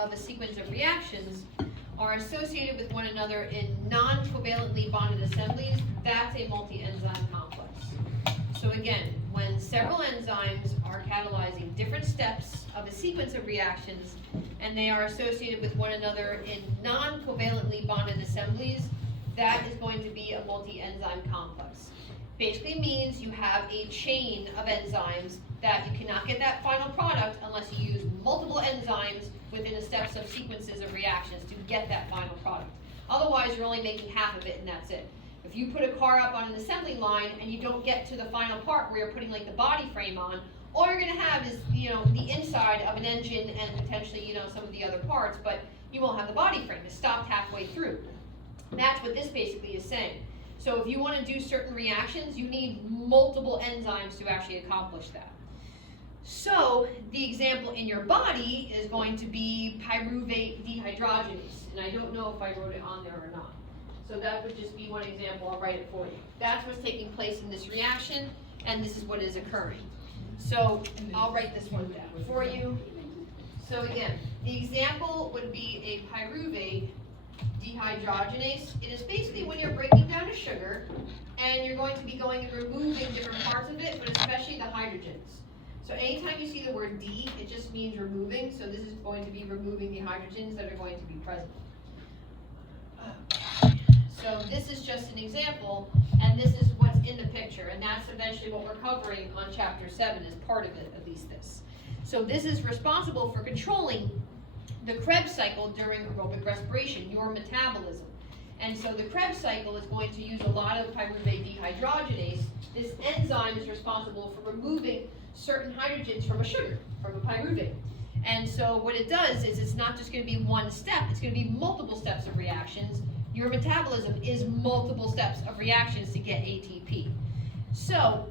of a sequence of reactions are associated with one another in non-covalently bonded assemblies, that's a multi-enzyme complex. So again, when several enzymes are catalyzing different steps of a sequence of reactions and they are associated with one another in non-covalently bonded assemblies, that is going to be a multi-enzyme complex. Basically means you have a chain of enzymes that you cannot get that final product unless you use multiple enzymes within the steps of sequences of reactions to get that final product. Otherwise, you're only making half of it and that's it. If you put a car up on an assembly line and you don't get to the final part where you're putting like the body frame on, all you're going to have is, the inside of an engine and potentially, some of the other parts, but you won't have the body frame. It's stopped halfway through. And that's what this basically is saying. So if you want to do certain reactions, you need multiple enzymes to actually accomplish that. So the example in your body is going to be pyruvate dehydrogenase. And I don't know if I wrote it on there or not. So that would just be one example. I'll write it for you. That's what's taking place in this reaction, and this is what is occurring. So I'll write this one down for you. So again, the example would be a pyruvate dehydrogenase. It is basically when you're breaking down a sugar, and you're going to be going and removing different parts of it, but especially the hydrogens. So anytime you see the word D, it just means removing. So this is going to be removing the hydrogens that are going to be present. So this is just an example, and this is what's in the picture, and that's eventually what we're covering on chapter 7 as part of it, at least this. So this is responsible for controlling the Krebs cycle during aerobic respiration, your metabolism. And so the Krebs cycle is going to use a lot of pyruvate dehydrogenase. This enzyme is responsible for removing certain hydrogens from a sugar, from a pyruvate. And so what it does is it's not just going to be one step, it's going to be multiple steps of reactions. Your metabolism is multiple steps of reactions to get ATP. So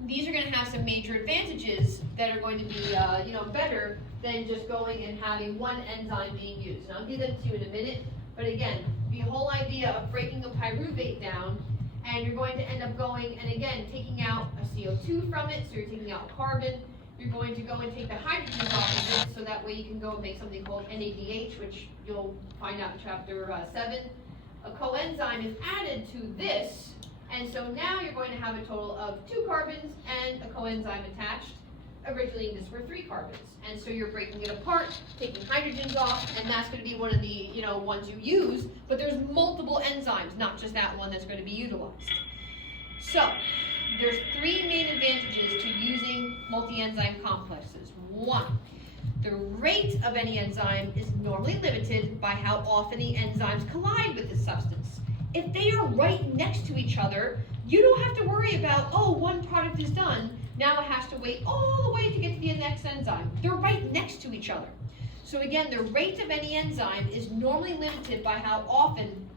these are going to have some major advantages that are going to be better than just going and having one enzyme being used. And I'll give them to you in a minute. But again, the whole idea of breaking a pyruvate down, and you're going to end up going and again taking out a CO2 from it, so you're taking out carbon. You're going to go and take the hydrogens off of it, so that way you can go and make something called NADH, which you'll find out in chapter 7. A coenzyme is added to this, and so now you're going to have a total of 2 carbons and a coenzyme attached. Originally, this were 3 carbons, and so you're breaking it apart, taking hydrogens off, and that's going to be one of the ones you use. But there's multiple enzymes, not just that one that's going to be utilized. So there's 3 main advantages to using multi-enzyme complexes. 1, the rate of any enzyme is normally limited by how often the enzymes collide with the substance. If they are right next to each other, you don't have to worry about, one product is done, now it has to wait all the way to get to the next enzyme. They're right next to each other. So again, the rate of any enzyme is normally limited by how often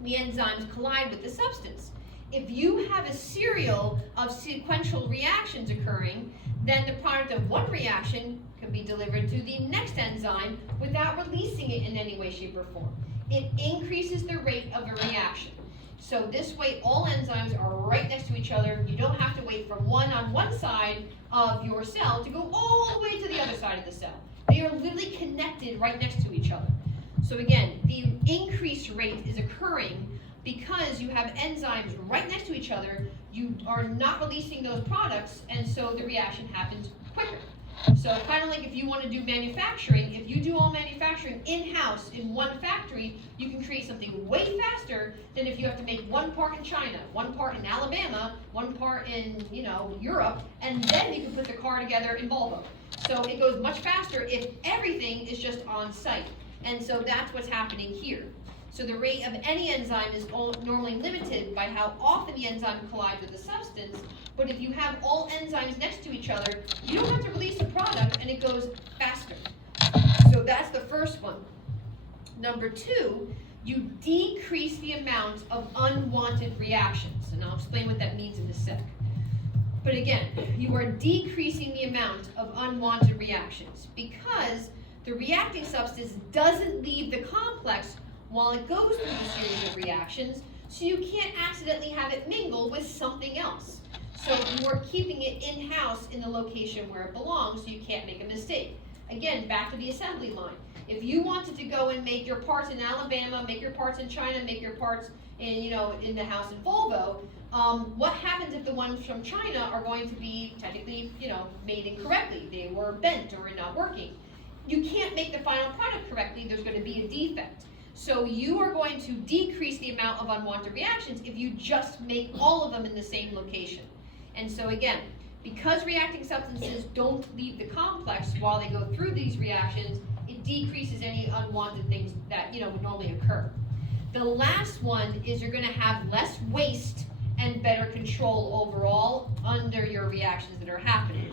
the enzymes collide with the substance. If you have a serial of sequential reactions occurring, then the product of one reaction can be delivered to the next enzyme without releasing it in any way, shape, or form. It increases the rate of a reaction. So this way, all enzymes are right next to each other. You don't have to wait for one on one side of your cell to go all the way to the other side of the cell. They are literally connected right next to each other. So again, the increased rate is occurring because you have enzymes right next to each other. You are not releasing those products, and so the reaction happens quicker. So kind of like if you want to do manufacturing, if you do all manufacturing in-house in one factory, you can create something way faster than if you have to make one part in China, one part in Alabama, one part in Europe, and then you can put the car together in Volvo. So it goes much faster if everything is just on site. And so that's what's happening here. So the rate of any enzyme is normally limited by how often the enzyme collides with the substance, but if you have all enzymes next to each other, you don't have to release a product and it goes faster. So that's the first one. Number 2, you decrease the amount of unwanted reactions, and I'll explain what that means in a sec. But again, you are decreasing the amount of unwanted reactions because the reacting substance doesn't leave the complex while it goes through the series of reactions, so you can't accidentally have it mingle with something else. So you are keeping it in-house in the location where it belongs, so you can't make a mistake. Again, back to the assembly line. If you wanted to go and make your parts in Alabama, make your parts in China, make your parts in, in the house in Volvo, what happens if the ones from China are going to be technically, made incorrectly? They were bent or not working. You can't make the final product correctly, there's going to be a defect. So you are going to decrease the amount of unwanted reactions if you just make all of them in the same location. And so again, because reacting substances don't leave the complex while they go through these reactions, it decreases any unwanted things that would normally occur. The last one is you're going to have less waste and better control overall under your reactions that are happening.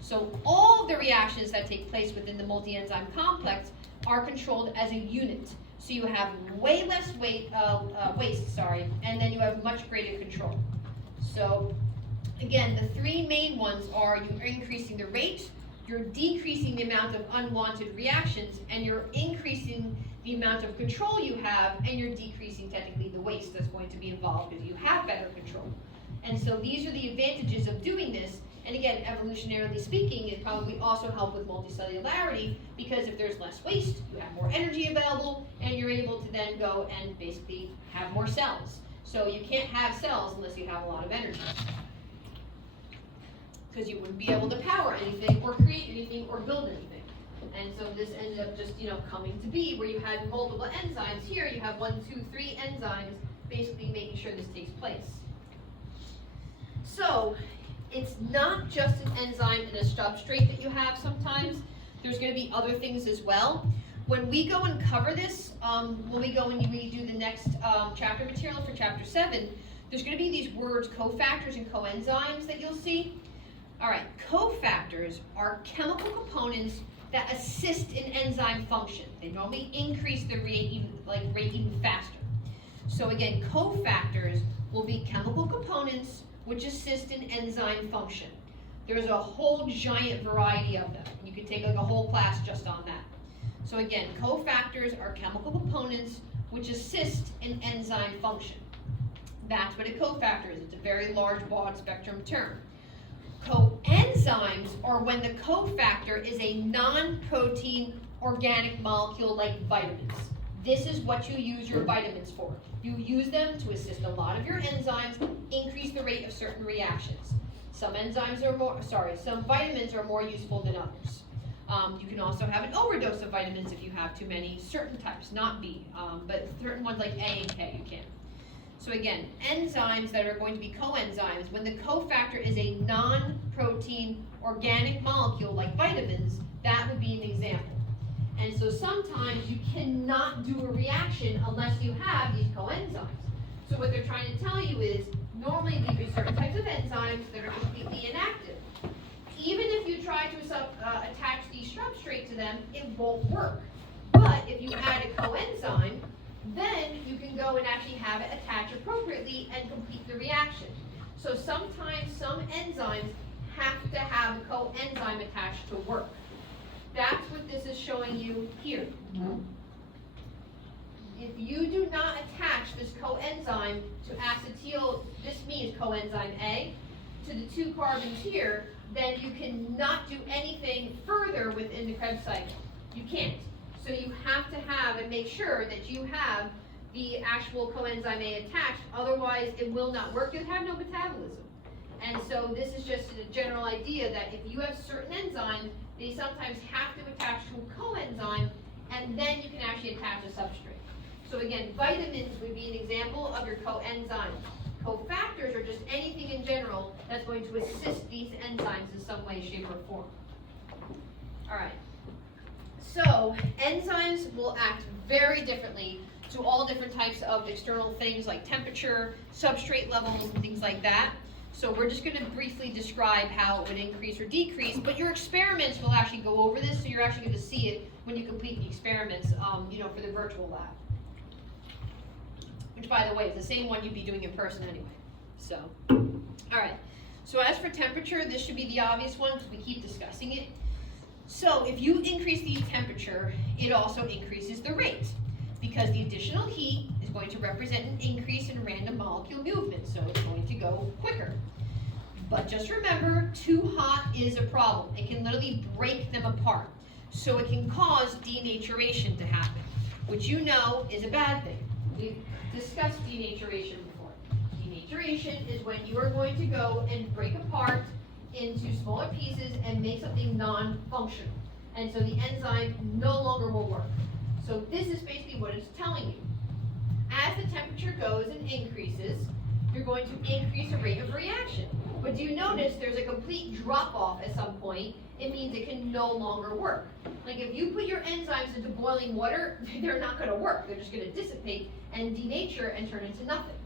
So all of the reactions that take place within the multi-enzyme complex are controlled as a unit. So you have way less waste, and then you have much greater control. So again, the three main ones are you're increasing the rate, you're decreasing the amount of unwanted reactions, and you're increasing the amount of control you have, and you're decreasing technically the waste that's going to be involved because you have better control. And so these are the advantages of doing this. And again, evolutionarily speaking, it probably also helps with multicellularity because if there's less waste, you have more energy available, and you're able to then go and basically have more cells. So you can't have cells unless you have a lot of energy, because you wouldn't be able to power anything or create anything or build anything. And so this ended up just, coming to be where you had multiple enzymes. Here you have 1, 2, 3 enzymes basically making sure this takes place. So it's not just an enzyme and a substrate that you have sometimes. There's going to be other things as well. When we go and cover this, when we go and we do the next chapter material for chapter 7, there's going to be these words cofactors and coenzymes that you'll see. All right, cofactors are chemical components that assist in enzyme function. They normally increase the rate even faster. So again, cofactors will be chemical components which assist in enzyme function. There's a whole giant variety of them. You could take a whole class just on that. So again, cofactors are chemical components which assist in enzyme function. That's what a cofactor is. It's a very large, broad spectrum term. Coenzymes are when the cofactor is a non-protein organic molecule like vitamins. This is what you use your vitamins for. You use them to assist a lot of your enzymes, increase the rate of certain reactions. Some vitamins are more useful than others. You can also have an overdose of vitamins if you have too many, certain types, not B, but certain ones like A and K you can. So again, enzymes that are going to be coenzymes, when the cofactor is a non-protein organic molecule like vitamins, that would be an example. And so sometimes you cannot do a reaction unless you have these coenzymes. So what they're trying to tell you is, normally there be certain types of enzymes that are completely inactive. Even if you try to attach the substrate to them, it won't work. But if you add a coenzyme, then you can go and actually have it attach appropriately and complete the reaction. So sometimes some enzymes have to have a coenzyme attached to work. That's what this is showing you here. If you do not attach this coenzyme to acetyl, this means coenzyme A, to the 2 carbons here, then you cannot do anything further within the Krebs cycle. You can't. So you have to have and make sure that you have the actual coenzyme A attached, otherwise it will not work. You'll have no metabolism. And so this is just a general idea that if you have certain enzymes, they sometimes have to attach to a coenzyme, and then you can actually attach a substrate. So again, vitamins would be an example of your coenzyme. Cofactors are just anything in general that's going to assist these enzymes in some way, shape, or form. All right. So enzymes will act very differently to all different types of external things like temperature, substrate levels, and things like that. So we're just going to briefly describe how it would increase or decrease, but your experiments will actually go over this, so you're actually going to see it when you complete the experiments, for the virtual lab. Which, by the way, is the same one you'd be doing in person anyway. So, all right. So as for temperature, this should be the obvious one because we keep discussing it. So if you increase the temperature, it also increases the rate because the additional heat is going to represent an increase in random molecule movement, so it's going to go quicker. But just remember, too hot is a problem. It can literally break them apart. So it can cause denaturation to happen, which you know is a bad thing. We've discussed denaturation before. Denaturation is when you are going to go and break apart into smaller pieces and make something non-functional. And so the enzyme no longer will work. So this is basically what it's telling you. As the temperature goes and increases, you're going to increase the rate of reaction. But do you notice there's a complete drop-off at some point? It means it can no longer work. Like if you put your enzymes into boiling water, they're not going to work. They're just going to dissipate and denature and turn into nothing.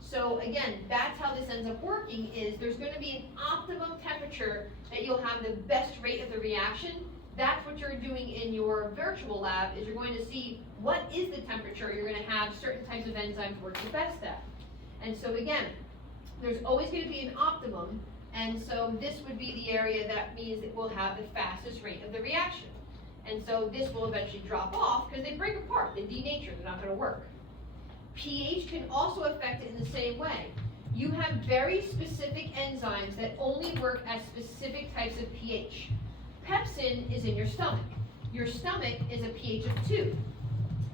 So again, that's how this ends up working, is there's going to be an optimum temperature that you'll have the best rate of the reaction. That's what you're doing in your virtual lab, is you're going to see what is the temperature you're going to have certain types of enzymes work the best at. And so again, there's always going to be an optimum, and so this would be the area that means it will have the fastest rate of the reaction. And so this will eventually drop off because they break apart, they denature, they're not going to work. pH can also affect it in the same way. You have very specific enzymes that only work at specific types of pH. Pepsin is in your stomach. Your stomach is a pH of 2.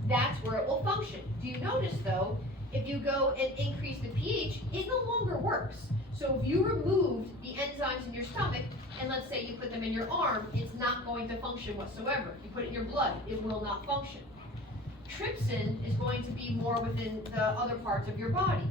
That's where it will function. Do you notice though, if you go and increase the pH, it no longer works. So if you removed the enzymes in your stomach, and let's say you put them in your arm, it's not going to function whatsoever. You put it in your blood, it will not function. Trypsin is going to be more within the other parts of your body.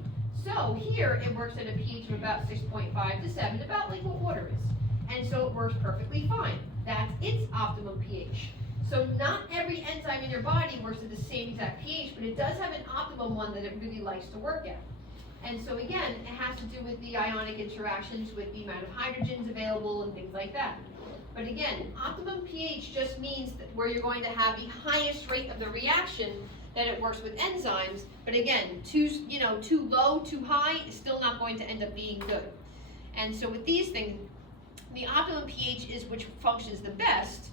So here it works at a pH of about 6.5 to 7, about like what water is. And so it works perfectly fine. That's its optimum pH. So not every enzyme in your body works at the same exact pH, but it does have an optimum one that it really likes to work at. And so again, it has to do with the ionic interactions, with the amount of hydrogens available and things like that. But again, optimum pH just means that where you're going to have the highest rate of the reaction, that it works with enzymes. But again, too low, too high is still not going to end up being good. And so with these things, the optimum pH is which functions the best.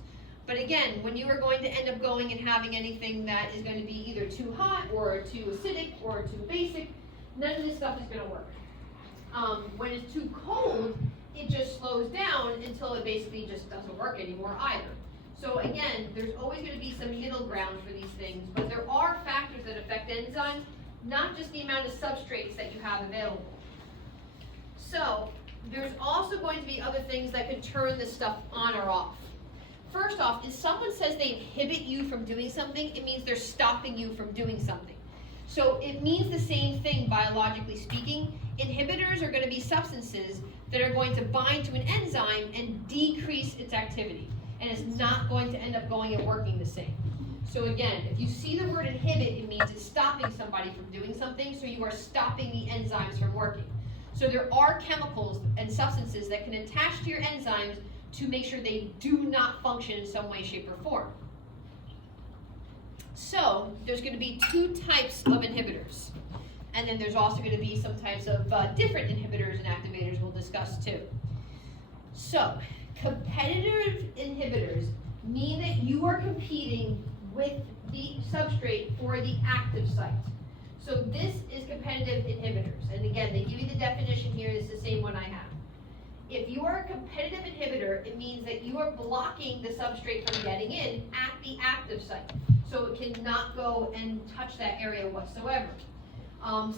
But again, when you are going to end up going and having anything that is going to be either too hot or too acidic or too basic, none of this stuff is going to work. When it's too cold, it just slows down until it basically just doesn't work anymore either. So again, there's always going to be some middle ground for these things, but there are factors that affect enzymes, not just the amount of substrates that you have available. So there's also going to be other things that can turn this stuff on or off. First off, if someone says they inhibit you from doing something, it means they're stopping you from doing something. So it means the same thing biologically speaking. Inhibitors are going to be substances that are going to bind to an enzyme and decrease its activity. And it's not going to end up going and working the same. So again, if you see the word inhibit, it means it's stopping somebody from doing something, so you are stopping the enzymes from working. So there are chemicals and substances that can attach to your enzymes to make sure they do not function in some way, shape, or form. So there's going to be two types of inhibitors. And then there's also going to be some types of different inhibitors and activators we'll discuss too. So competitive inhibitors mean that you are competing with the substrate for the active site. So this is competitive inhibitors. And again, they give you the definition here. It's the same one I have. If you are a competitive inhibitor, it means that you are blocking the substrate from getting in at the active site. So it cannot go and touch that area whatsoever.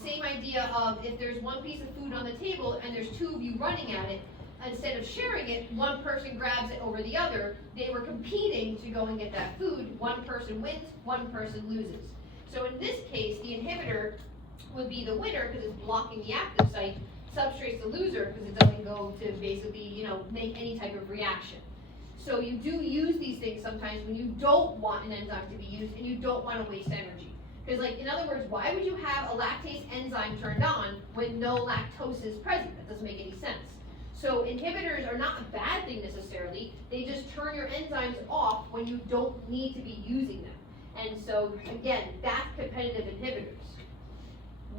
Same idea of if there's one piece of food on the table and there's two of you running at it, instead of sharing it, one person grabs it over the other. They were competing to go and get that food. One person wins, one person loses. So in this case, the inhibitor would be the winner because it's blocking the active site. Substrate's the loser because it doesn't go to basically, make any type of reaction. So you do use these things sometimes when you don't want an enzyme to be used and you don't want to waste energy. Because in other words, why would you have a lactase enzyme turned on when no lactose is present? That doesn't make any sense. So inhibitors are not a bad thing necessarily. They just turn your enzymes off when you don't need to be using them. And so again, that's competitive inhibitors.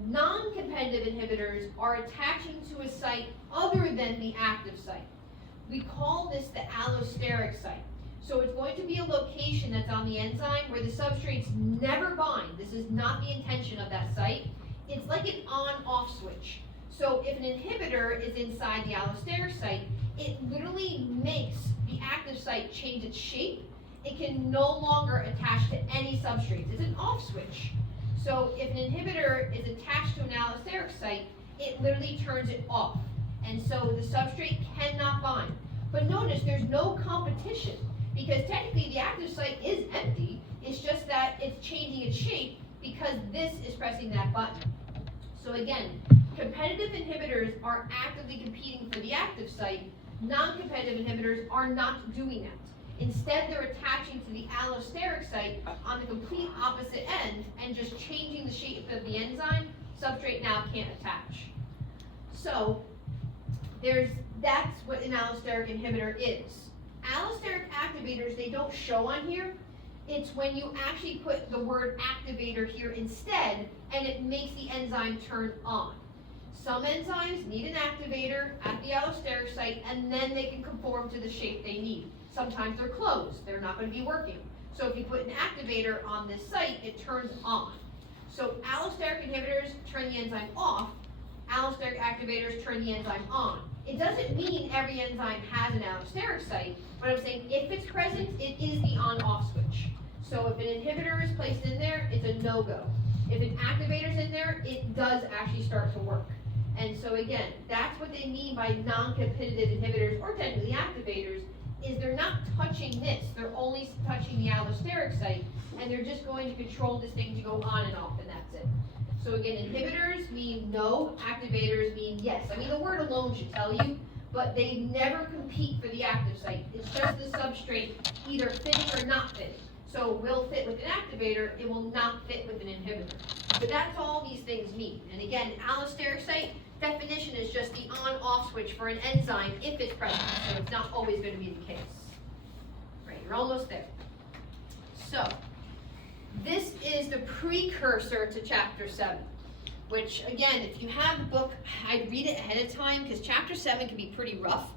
Non-competitive inhibitors are attaching to a site other than the active site. We call this the allosteric site. So it's going to be a location that's on the enzyme where the substrates never bind. This is not the intention of that site. It's like an on-off switch. So if an inhibitor is inside the allosteric site, it literally makes the active site change its shape it can no longer attach to any substrates. It's an off switch. So if an inhibitor is attached to an allosteric site, it literally turns it off. And so the substrate cannot bind. But notice there's no competition, because technically the active site is empty. It's just that it's changing its shape because this is pressing that button. So again, competitive inhibitors are actively competing for the active site. Non-competitive inhibitors are not doing that. Instead, they're attaching to the allosteric site on the complete opposite end and just changing the shape of the enzyme. Substrate now can't attach. So that's what an allosteric inhibitor is. Allosteric activators, they don't show on here. It's when you actually put the word activator here instead, and it makes the enzyme turn on. Some enzymes need an activator at the allosteric site, and then they can conform to the shape they need. Sometimes they're closed, they're not going to be working. So if you put an activator on this site, it turns on. So allosteric inhibitors turn the enzyme off, allosteric activators turn the enzyme on. It doesn't mean every enzyme has an allosteric site, but I'm saying if it's present, it is the on-off switch. So if an inhibitor is placed in there, it's a no-go. If an activator's in there, it does actually start to work. And so again, that's what they mean by non-competitive inhibitors, or technically activators, is they're not touching this. They're only touching the allosteric site, and they're just going to control this thing to go on and off, and that's it. So again, inhibitors mean no, activators mean yes. I mean, the word alone should tell you, but they never compete for the active site. It's just the substrate either fitting or not fitting. So it will fit with an activator, it will not fit with an inhibitor. So that's all these things mean. And again, allosteric site definition is just the on-off switch for an enzyme if it's present. So it's not always going to be the case. Right, you're almost there. So this is the precursor to chapter 7, which again, if you have the book, I'd read it ahead of time because chapter 7 can be pretty rough.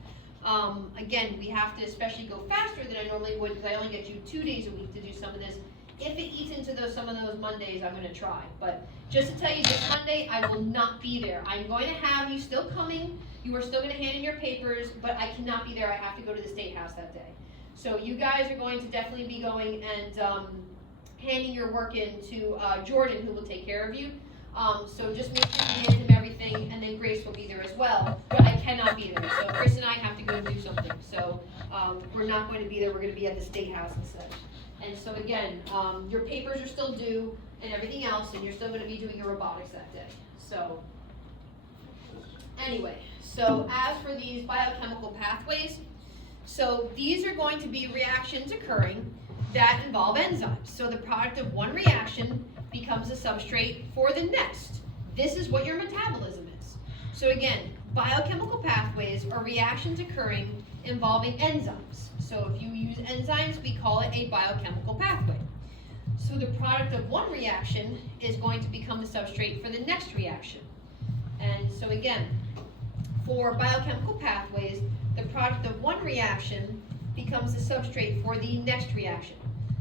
Again, we have to especially go faster than I normally would because I only get you 2 days a week to do some of this. If it eats into some of those Mondays, I'm going to try. But just to tell you, this Monday, I will not be there. I'm going to have you still coming. You are still going to hand in your papers, but I cannot be there. I have to go to the State House that day. So you guys are going to definitely be going and handing your work in to Jordan, who will take care of you. So just make sure you hand him everything, and then Grace will be there as well. But I cannot be there, so Chris and I have to go do something. So we're not going to be there. We're going to be at the State House instead. And so again, your papers are still due and everything else, and you're still going to be doing your robotics that day. So anyway, so as for these biochemical pathways, so these are going to be reactions occurring that involve enzymes. So the product of one reaction becomes a substrate for the next. This is what your metabolism is. So again, biochemical pathways are reactions occurring involving enzymes. So if you use enzymes, we call it a biochemical pathway. So the product of one reaction is going to become the substrate for the next reaction. And so again, for biochemical pathways, the product of one reaction becomes the substrate for the next reaction.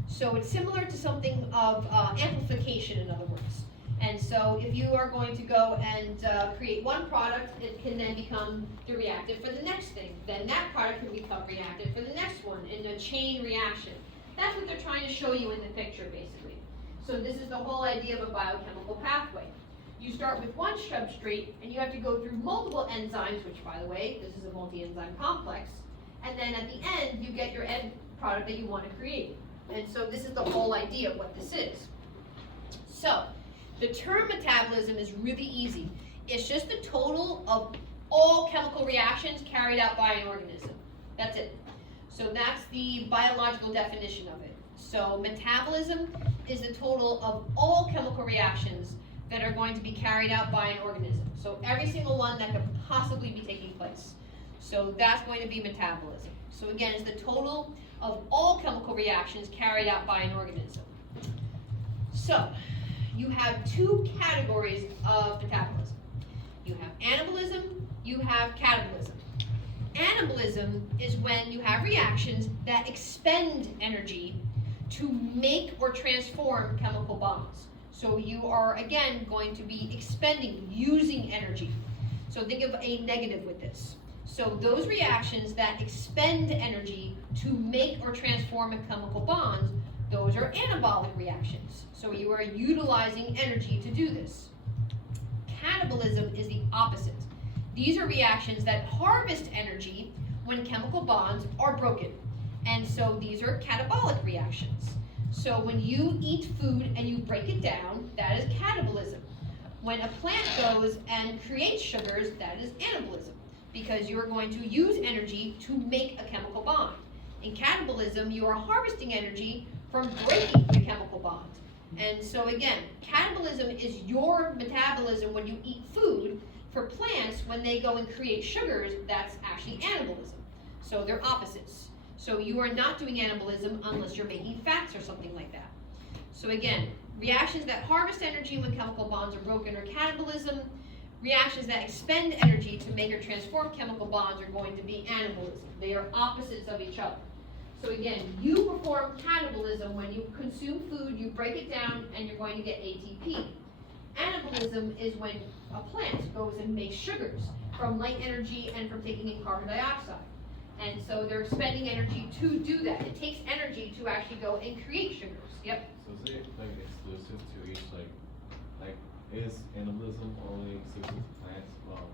So it's similar to something of amplification, in other words. And so if you are going to go and create one product, it can then become the reactive for the next thing. Then that product can become reactive for the next one in a chain reaction. That's what they're trying to show you in the picture, basically. So this is the whole idea of a biochemical pathway. You start with one substrate, and you have to go through multiple enzymes, which, by the way, this is a multi-enzyme complex. And then at the end, you get your end product that you want to create. And so this is the whole idea of what this is. So the term metabolism is really easy. It's just the total of all chemical reactions carried out by an organism. That's it. So that's the biological definition of it. So metabolism is the total of all chemical reactions that are going to be carried out by an organism. So every single one that could possibly be taking place. So that's going to be metabolism. So again, it's the total of all chemical reactions carried out by an organism. So you have two categories of metabolism. You have anabolism, you have catabolism. Anabolism is when you have reactions that expend energy to make or transform chemical bonds. So you are, again, going to be expending, using energy. So think of a negative with this. So those reactions that expend energy to make or transform a chemical bond, those are anabolic reactions. So you are utilizing energy to do this. Catabolism is the opposite. These are reactions that harvest energy when chemical bonds are broken. And so these are catabolic reactions. So when you eat food and you break it down, that is catabolism. When a plant goes and creates sugars, that is anabolism, because you're going to use energy to make a chemical bond. In catabolism, you are harvesting energy from breaking the chemical bond. And so again, catabolism is your metabolism when you eat food. For plants, when they go and create sugars, that's actually anabolism. So they're opposites. So you are not doing anabolism unless you're making fats or something like that. So again, reactions that harvest energy when chemical bonds are broken are catabolism. Reactions that expend energy to make or transform chemical bonds are going to be anabolism. They are opposites of each other. So again, you perform catabolism when you consume food, you break it down, and you're going to get ATP. Anabolism is when a plant goes and makes sugars from light energy and from taking in carbon dioxide. And so they're expending energy to do that. It takes energy to actually go and create sugars. Yep. So is it like exclusive to each like is anabolism only exclusive to plants? Well,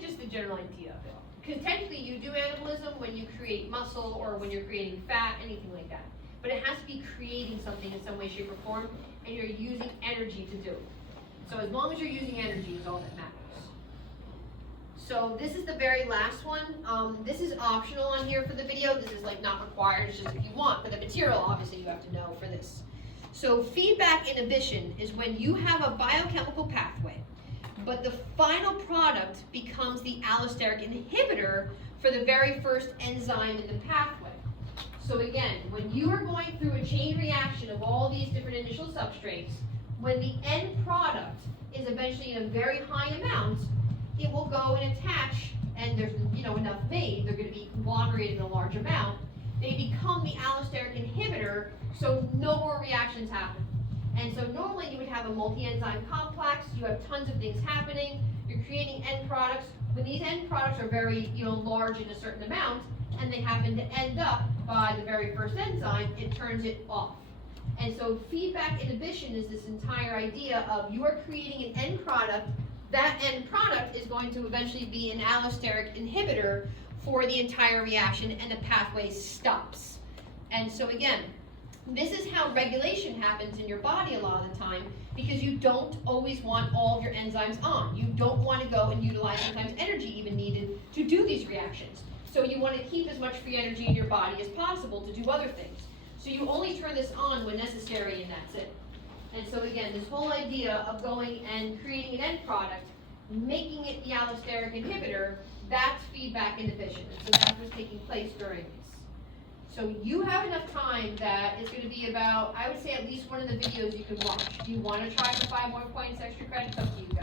Just the general idea of it. Because technically you do anabolism when you create muscle or when you're creating fat, anything like that. But it has to be creating something in some way, shape, or form, and you're using energy to do it. So as long as you're using energy is all that matters. So this is the very last one. This is optional on here for the video. This is like not required, it's just if you want. But the material, obviously, you have to know for this. So feedback inhibition is when you have a biochemical pathway, but the final product becomes the allosteric inhibitor for the very first enzyme in the pathway. So again, when you are going through a chain reaction of all these different initial substrates, when the end product is eventually in a very high amount, it will go and attach, and there's enough made, they're going to be conglomerated in a large amount. They become the allosteric inhibitor, so no more reactions happen. And so normally you would have a multi-enzyme complex, you have tons of things happening, you're creating end products. When these end products are very large in a certain amount, and they happen to end up by the very first enzyme, it turns it off. And so feedback inhibition is this entire idea of you are creating an end product. That end product is going to eventually be an allosteric inhibitor for the entire reaction, and the pathway stops. And so again, this is how regulation happens in your body a lot of the time, because you don't always want all of your enzymes on. You don't want to go and utilize sometimes energy even needed to do these reactions. So you want to keep as much free energy in your body as possible to do other things. So you only turn this on when necessary, and that's it. And so again, this whole idea of going and creating an end product, making it the allosteric inhibitor, that's feedback inhibition. So that's what's taking place during this. So you have enough time that it's going to be about, I would say, at least one of the videos you can watch. Do you want to try for 5 more points extra credit? It's up to you guys.